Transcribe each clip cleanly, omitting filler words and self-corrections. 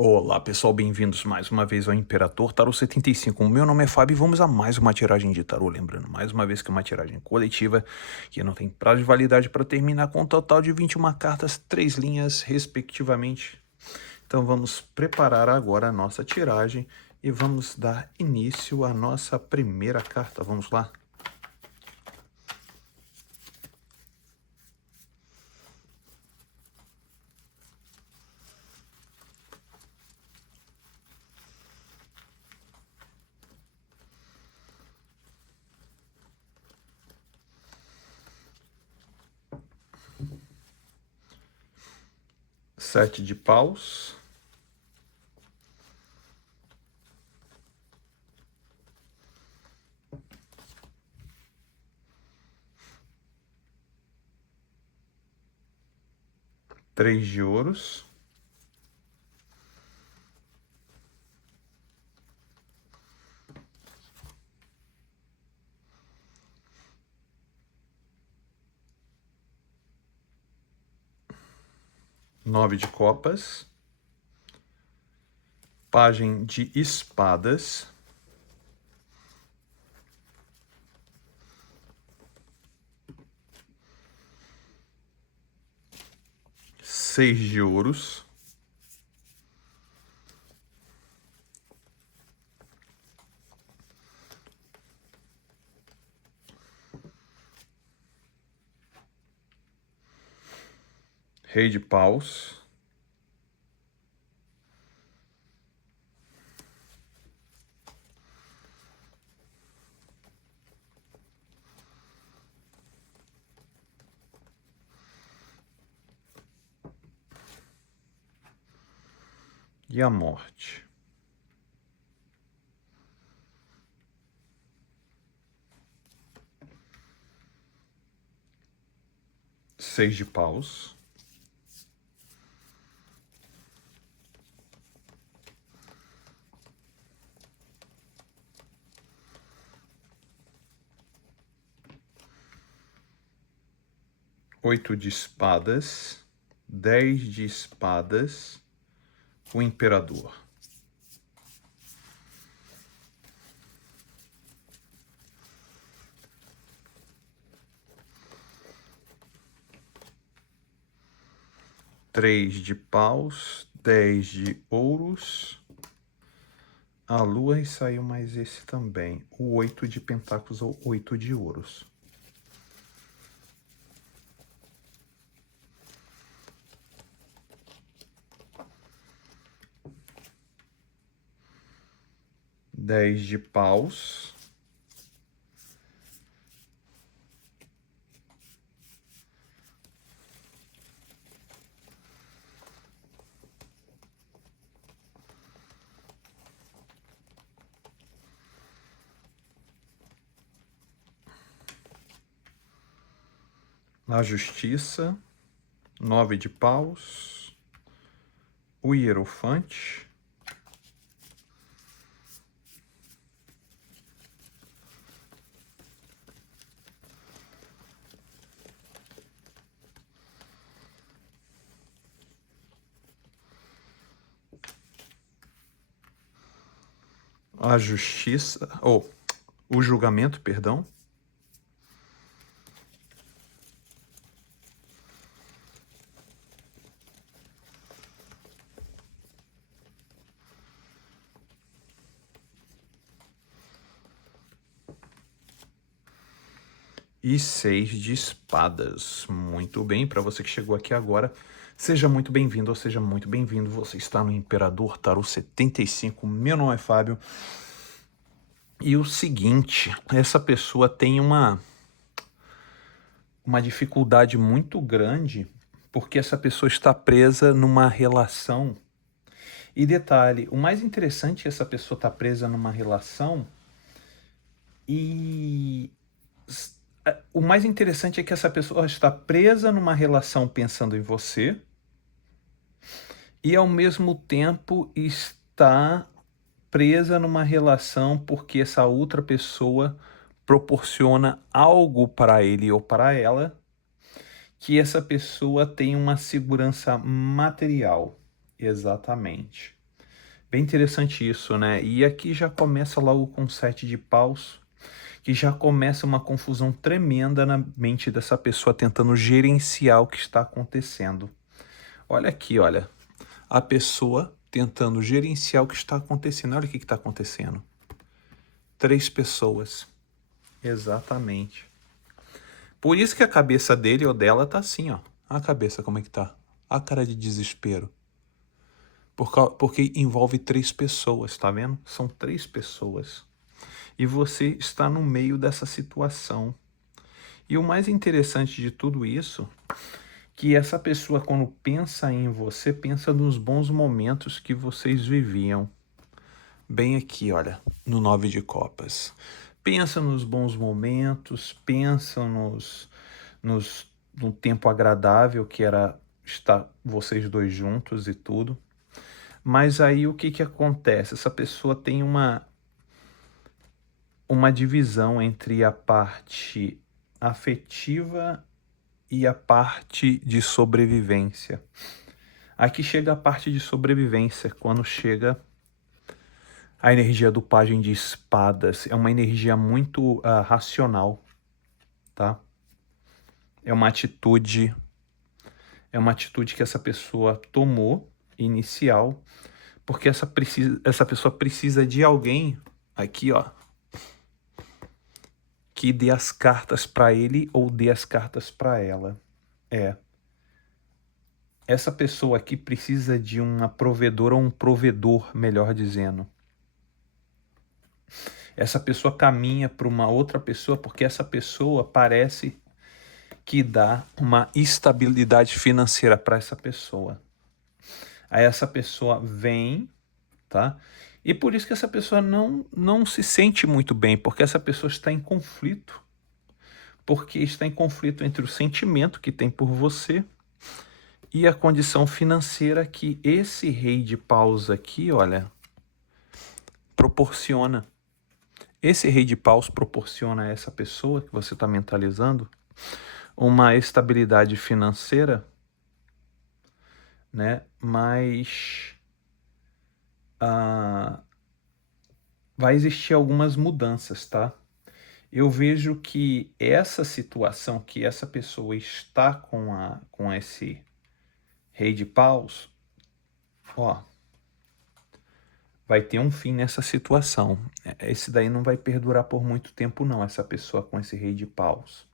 Olá pessoal, bem-vindos mais uma vez ao Imperador Tarô 75. Meu nome é Fábio e vamos a mais uma tiragem de tarô. Lembrando mais uma vez que é uma tiragem coletiva, que não tem prazo de validade para terminar, com um total de 21 cartas, 3 linhas respectivamente. Então vamos preparar agora a nossa tiragem e vamos dar início à nossa primeira carta. Vamos lá? Sete de paus. Três de ouros. Nove de copas. Pajem de espadas. Seis de ouros. Rei de paus. E a morte. Seis de paus. Oito de espadas. 10 de espadas. O imperador. Três de paus. 10 de ouros. A lua, e saiu mais esse também. O 8 de pentáculos ou 8 de ouros. Dez de paus. A justiça. 9 de paus. O hierofante. A justiça, ou o julgamento, perdão. E 6 de espadas. Muito bem, para você que chegou aqui agora, seja muito bem-vindo ou seja muito bem-vindo. Você está no Imperador Tarô 75. Meu nome é Fábio. E o seguinte, essa pessoa tem uma dificuldade muito grande, porque essa pessoa está presa numa relação. E detalhe, o mais interessante é que essa pessoa está presa numa relação e o mais interessante é que essa pessoa está presa numa relação pensando em você e ao mesmo tempo está presa numa relação porque essa outra pessoa proporciona algo para ele ou para ela, que essa pessoa tem uma segurança material. Exatamente. Bem interessante isso, né? E aqui já começa logo com 7 de paus, que já começa uma confusão tremenda na mente dessa pessoa tentando gerenciar o que está acontecendo. Olha aqui, olha. A pessoa tentando gerenciar o que está acontecendo. Olha o que está acontecendo. 3 pessoas. Exatamente. Por isso que a cabeça dele ou dela tá assim, ó. A cabeça como é que tá? A cara de desespero. Porque envolve 3 pessoas, tá vendo? São 3 pessoas. E você está no meio dessa situação. E o mais interessante de tudo isso, que essa pessoa quando pensa em você, pensa nos bons momentos que vocês viviam. Bem aqui, olha, no 9 de copas. Pensa nos bons momentos, pensa no tempo agradável que era estar vocês dois juntos e tudo. Mas aí o que acontece? Essa pessoa tem uma divisão entre a parte afetiva e a parte de sobrevivência. Aqui chega a parte de sobrevivência, quando chega a energia do Pajem de Espadas. É uma energia muito racional, tá? É uma atitude que essa pessoa tomou inicial, porque essa pessoa precisa de alguém aqui, ó, que dê as cartas para ele ou dê as cartas para ela. Essa pessoa aqui precisa de uma provedora ou um provedor, melhor dizendo. Essa pessoa caminha para uma outra pessoa porque essa pessoa parece que dá uma estabilidade financeira para essa pessoa. Aí essa pessoa vem, tá? E por isso que essa pessoa não se sente muito bem, porque essa pessoa está em conflito. Porque está em conflito entre o sentimento que tem por você e a condição financeira que esse rei de paus aqui, olha, proporciona. Esse rei de paus proporciona a essa pessoa que você está mentalizando uma estabilidade financeira, né? Mas vai existir algumas mudanças, tá? Eu vejo que essa situação que essa pessoa está com esse rei de paus, ó, vai ter um fim nessa situação. Esse daí não vai perdurar por muito tempo não, essa pessoa com esse rei de paus.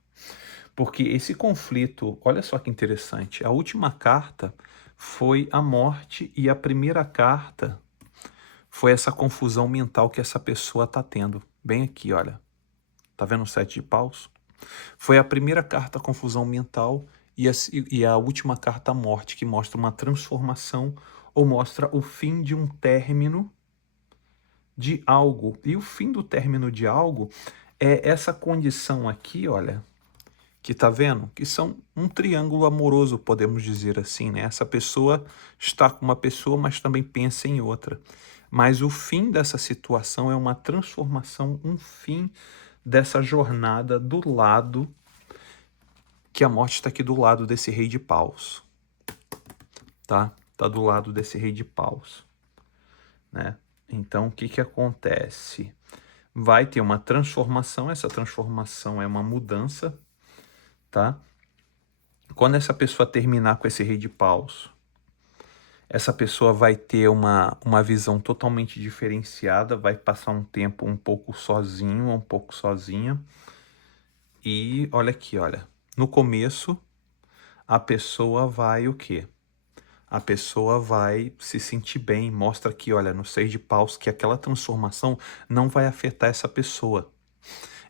Porque esse conflito, olha só que interessante, a última carta foi a morte e a primeira carta foi essa confusão mental que essa pessoa está tendo. Bem aqui, olha. Tá vendo o 7 de paus? Foi a primeira carta a confusão mental e a última carta a morte, que mostra uma transformação ou mostra o fim de um término de algo. E o fim do término de algo é essa condição aqui, olha, que tá vendo? Que são um triângulo amoroso, podemos dizer assim, né? Essa pessoa está com uma pessoa, mas também pensa em outra. Mas o fim dessa situação é uma transformação, um fim dessa jornada do lado, que a morte está aqui do lado desse rei de paus, tá? Tá do lado desse rei de paus, né? Então, o que acontece? Vai ter uma transformação, essa transformação é uma mudança, tá? Quando essa pessoa terminar com esse rei de paus, essa pessoa vai ter uma visão totalmente diferenciada, vai passar um tempo um pouco sozinho, um pouco sozinha. E olha aqui, olha. No começo, a pessoa vai o quê? A pessoa vai se sentir bem, mostra aqui, olha, no 6 de paus, que aquela transformação não vai afetar essa pessoa.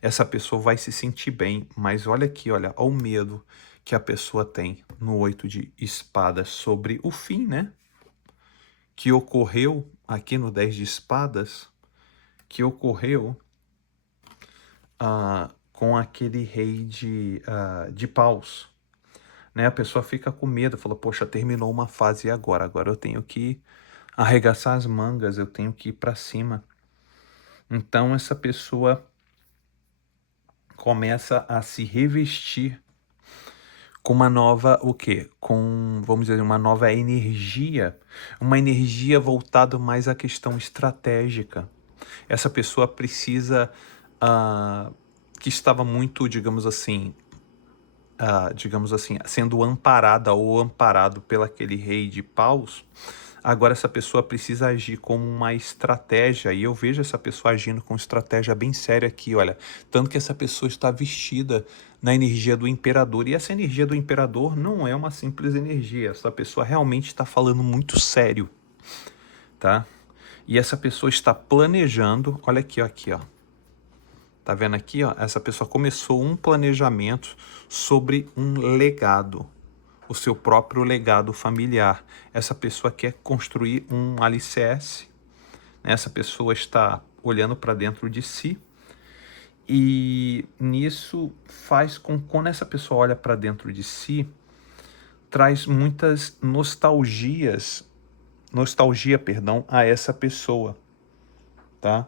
Essa pessoa vai se sentir bem, mas olha aqui, olha o medo que a pessoa tem no 8 de espadas sobre o fim, né? Que ocorreu aqui no 10 de espadas, que ocorreu com aquele rei de paus. Né? A pessoa fica com medo, fala, poxa, terminou uma fase e agora eu tenho que arregaçar as mangas, eu tenho que ir para cima. Então essa pessoa começa a se revestir com uma nova, o quê? Com, vamos dizer, uma energia voltada mais à questão estratégica. Essa pessoa precisa, ah, que estava muito, digamos assim, sendo amparada ou amparado pelo aquele rei de paus. Agora essa pessoa precisa agir como uma estratégia, e eu vejo essa pessoa agindo com estratégia bem séria aqui, olha. Tanto que essa pessoa está vestida na energia do imperador, e essa energia do imperador não é uma simples energia, essa pessoa realmente está falando muito sério, tá? E essa pessoa está planejando, olha aqui, ó. Tá vendo aqui, ó? Essa pessoa começou um planejamento sobre um legado, o seu próprio legado familiar. Essa pessoa quer construir um alicerce, né? Essa pessoa está olhando para dentro de si, e nisso faz com que, quando essa pessoa olha para dentro de si, traz muitas nostalgia, perdão, a essa pessoa, tá?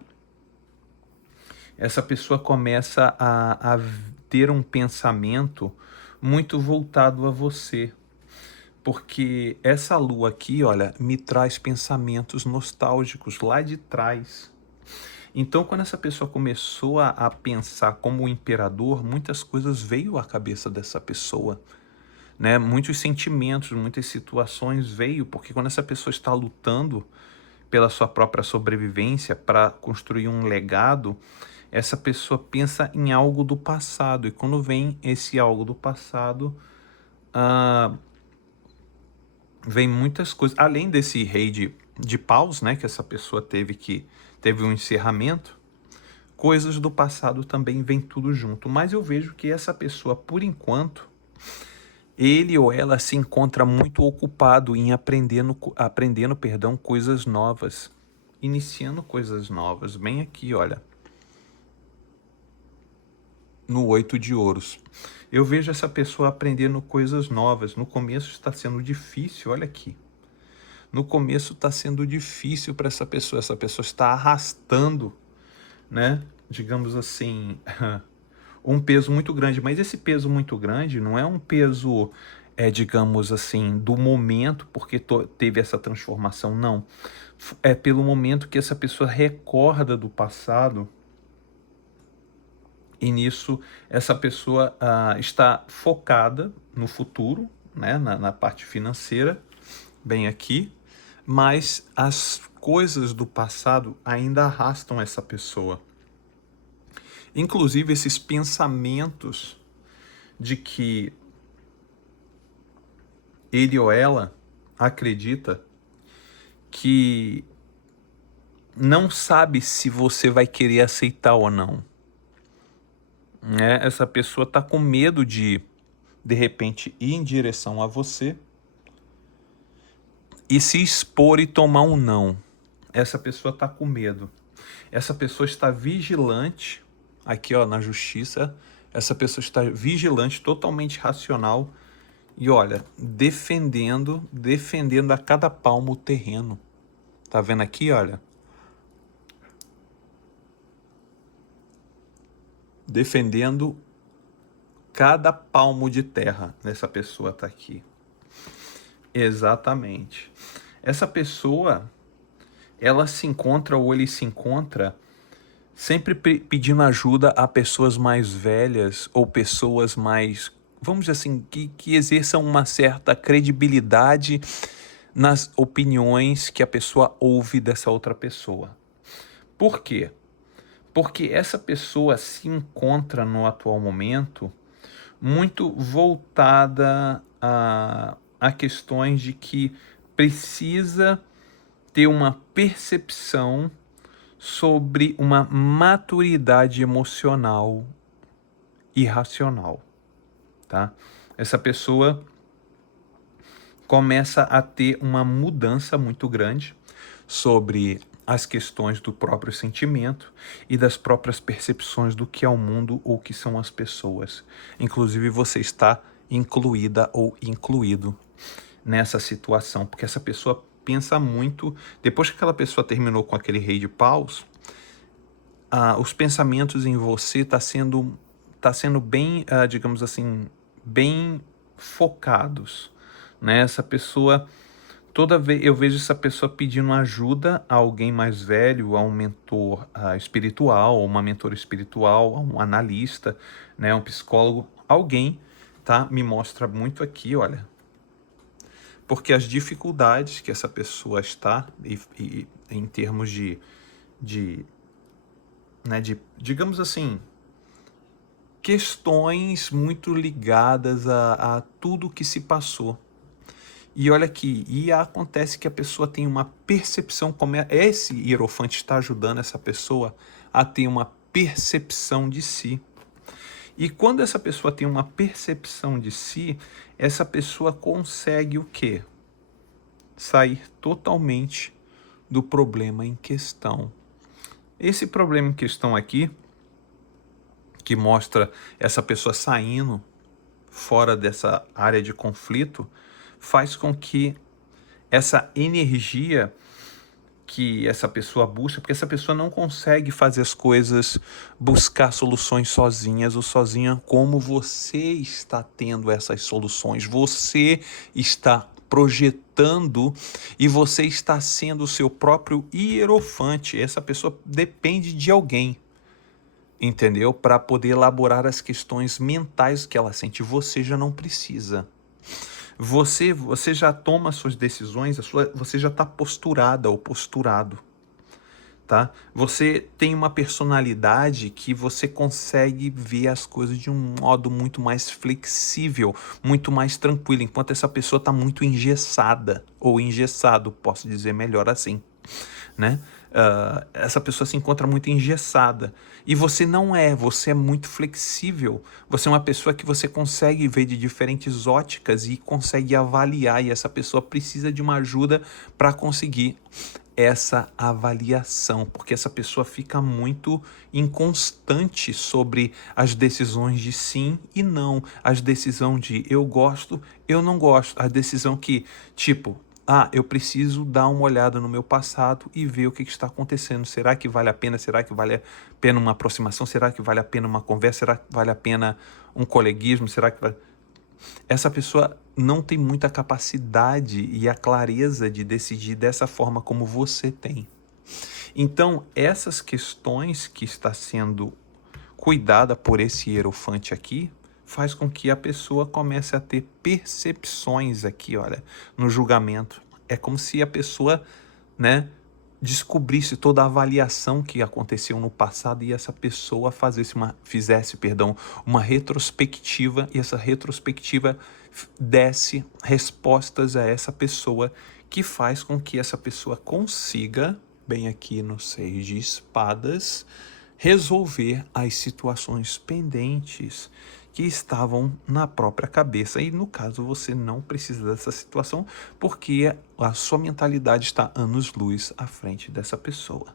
Essa pessoa começa a ter um pensamento muito voltado a você, porque essa lua aqui, olha, me traz pensamentos nostálgicos lá de trás. Então, quando essa pessoa começou a pensar como o imperador, muitas coisas veio à cabeça dessa pessoa, né? Muitos sentimentos, muitas situações veio, porque quando essa pessoa está lutando pela sua própria sobrevivência, para construir um legado, essa pessoa pensa em algo do passado, e quando vem esse algo do passado, vem muitas coisas, além desse rei de paus, né, que essa pessoa teve um encerramento, coisas do passado também vem tudo junto. Mas eu vejo que essa pessoa, por enquanto, ele ou ela se encontra muito ocupado em aprendendo, coisas novas, iniciando coisas novas. Bem aqui, olha, no 8 de ouros. Eu vejo essa pessoa aprendendo coisas novas. No começo está sendo difícil, olha aqui. No começo está sendo difícil para essa pessoa. Essa pessoa está arrastando, né? Digamos assim, um peso muito grande. Mas esse peso muito grande não é um peso, digamos assim, do momento, porque teve essa transformação, não. É pelo momento que essa pessoa recorda do passado, e nisso essa pessoa está focada no futuro, né, na parte financeira, bem aqui, mas as coisas do passado ainda arrastam essa pessoa. Inclusive esses pensamentos de que ele ou ela acredita que não sabe se você vai querer aceitar ou não. Essa pessoa está com medo de repente, ir em direção a você e se expor e tomar um não. Essa pessoa está com medo. Essa pessoa está vigilante, aqui ó, na justiça, essa pessoa está vigilante, totalmente racional, e olha, defendendo a cada palmo o terreno. Tá vendo aqui, olha? Defendendo cada palmo de terra. Essa pessoa tá aqui. Exatamente. Essa pessoa, ela se encontra, ou ele se encontra, sempre pedindo ajuda a pessoas mais velhas ou pessoas mais, vamos dizer assim, que exerçam uma certa credibilidade nas opiniões que a pessoa ouve dessa outra pessoa. Por quê? Porque essa pessoa se encontra no atual momento muito voltada a questões de que precisa ter uma percepção sobre uma maturidade emocional e racional, tá? Essa pessoa começa a ter uma mudança muito grande sobre as questões do próprio sentimento e das próprias percepções do que é o mundo ou que são as pessoas. Inclusive você está incluída ou incluído nessa situação, porque essa pessoa pensa muito, depois que aquela pessoa terminou com aquele rei de paus, os pensamentos em você tá sendo bem, digamos assim, bem focados, né? Essa pessoa, toda vez eu vejo essa pessoa pedindo ajuda a alguém mais velho, a um mentor espiritual, uma mentora espiritual, a um analista, né? Um psicólogo, alguém, tá? Me mostra muito aqui, olha, porque as dificuldades que essa pessoa está, e em termos de, né, digamos assim, questões muito ligadas a tudo que se passou. E olha aqui, e acontece que a pessoa tem uma percepção, como esse hierofante está ajudando essa pessoa a ter uma percepção de si. E quando essa pessoa tem uma percepção de si, essa pessoa consegue o quê? Sair totalmente do problema em questão. Esse problema em questão aqui, que mostra essa pessoa saindo fora dessa área de conflito, faz com que essa energia que essa pessoa busca, porque essa pessoa não consegue fazer as coisas, buscar soluções sozinhas ou sozinha, como você está tendo essas soluções. Você está projetando e você está sendo o seu próprio hierofante. Essa pessoa depende de alguém, entendeu? Para poder elaborar as questões mentais que ela sente. Você já não precisa. Você já toma suas decisões, você já está posturada ou posturado, tá? Você tem uma personalidade que você consegue ver as coisas de um modo muito mais flexível, muito mais tranquilo, enquanto essa pessoa está muito engessada, ou engessado, posso dizer melhor assim, né? Essa pessoa se encontra muito engessada. E você não é, você é muito flexível. Você é uma pessoa que você consegue ver de diferentes óticas e consegue avaliar, e essa pessoa precisa de uma ajuda para conseguir essa avaliação, porque essa pessoa fica muito inconstante sobre as decisões de sim e não, as decisões de eu gosto, eu não gosto, a decisão que, tipo, eu preciso dar uma olhada no meu passado e ver o que está acontecendo. Será que vale a pena? Será que vale a pena uma aproximação? Será que vale a pena uma conversa? Será que vale a pena um coleguismo? Será que vale... Essa pessoa não tem muita capacidade e a clareza de decidir dessa forma como você tem. Então, essas questões que está sendo cuidada por esse hierofante aqui, faz com que a pessoa comece a ter percepções aqui, olha, no julgamento. É como se a pessoa, né, descobrisse toda a avaliação que aconteceu no passado e essa pessoa fizesse uma retrospectiva, e essa retrospectiva desse respostas a essa pessoa, que faz com que essa pessoa consiga, bem aqui no 6 de espadas, resolver as situações pendentes que estavam na própria cabeça. E no caso você não precisa dessa situação, porque a sua mentalidade está anos-luz à frente dessa pessoa.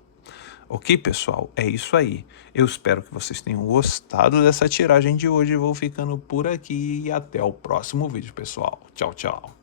Ok, pessoal? É isso aí. Eu espero que vocês tenham gostado dessa tiragem de hoje. Vou ficando por aqui e até o próximo vídeo, pessoal. Tchau, tchau.